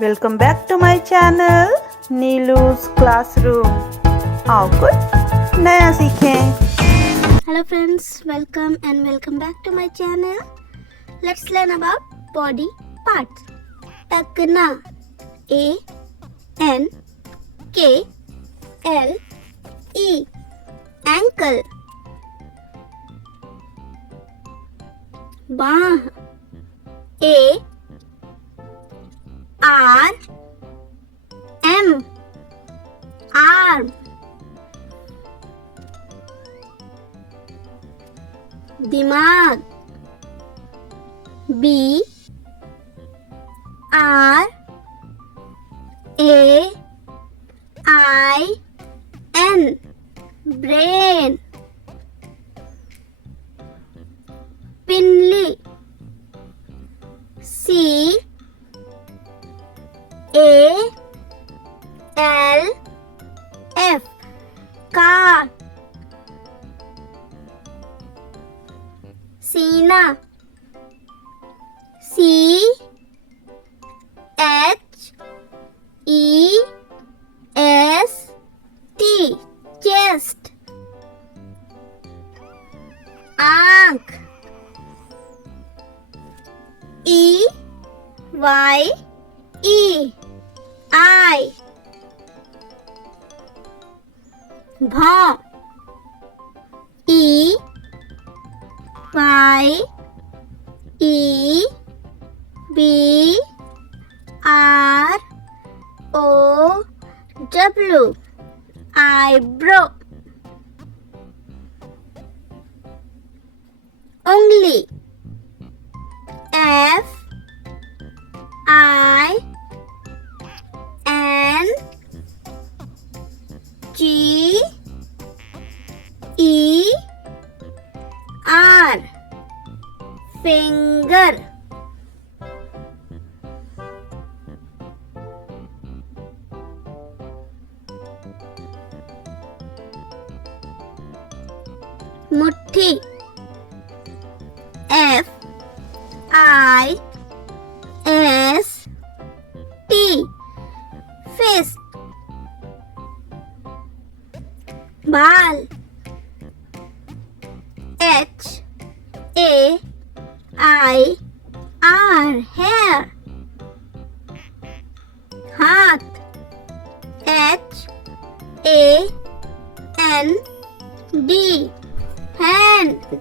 Welcome back to my channel Neelu's classroom. आओ कुछ नया सीखें। Hello friends, welcome back to my channel. Let's learn about body parts. Takna, A N K L E, ankle. Baah, A R M, arm. दिमाग, B R A I N, brain. पिनली, C A L F, car. सीना, C H E S T, chest. आँख, E Y E, eye. भौं, E Y E B R O W, eyebrow. उंगली, F I N G E R, finger. मुट्ठी, F I S T, fist. बाल, H A I R, hair. हाथ, H A N D, hand.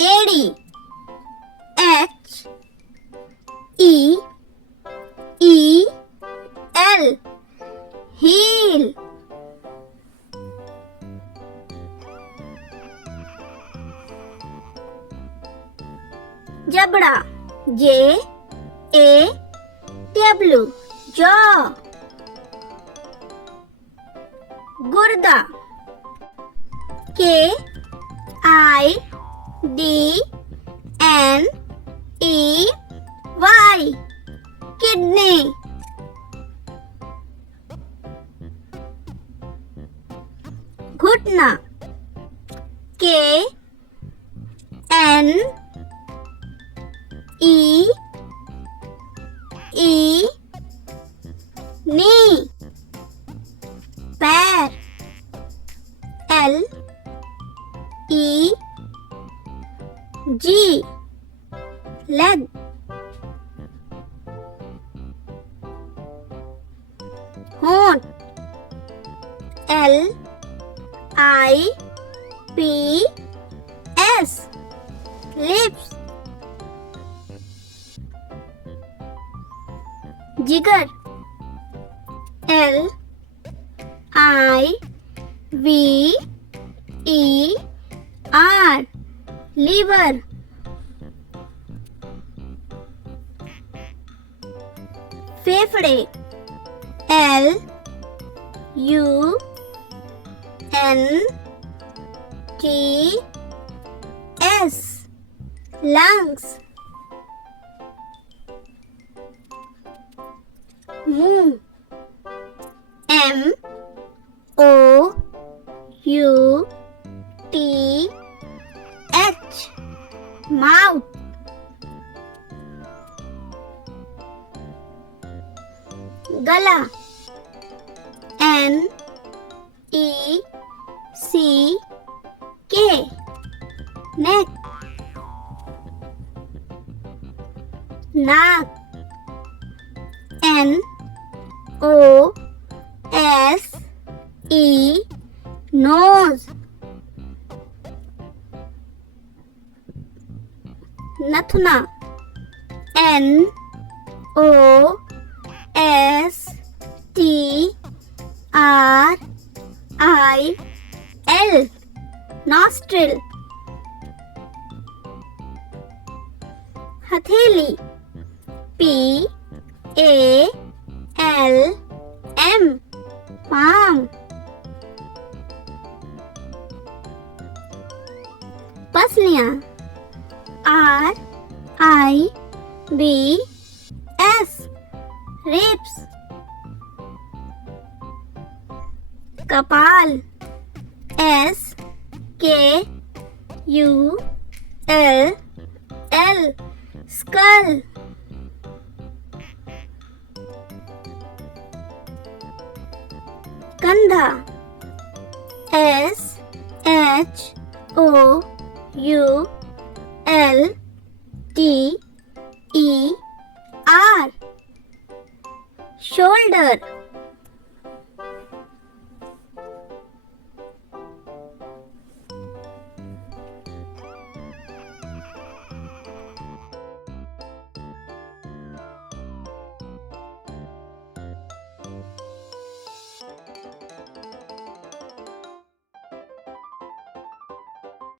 एड़ी, H E E L, heel. जबड़ा, J A W, jaw. गुर्दा, K I D N E Y, kidney. घुटना, K N E E, knee. पैर, L E G, leg. होंठ, L I P S, lips. जिगर, L I V E R, liver. फेफड़े, L U N G S, lungs. मुंह, M O U T H, mouth. गला N-E-C-K neck नाक N-O-S-E nose नथुना N-O-S-T-R-I-L nostril हथेली P-A-L-M palm पसलियां R-I-B-S ribs कपाल S-K-U-L-L skull कंधा S-H-O-U-L-D-E-R shoulder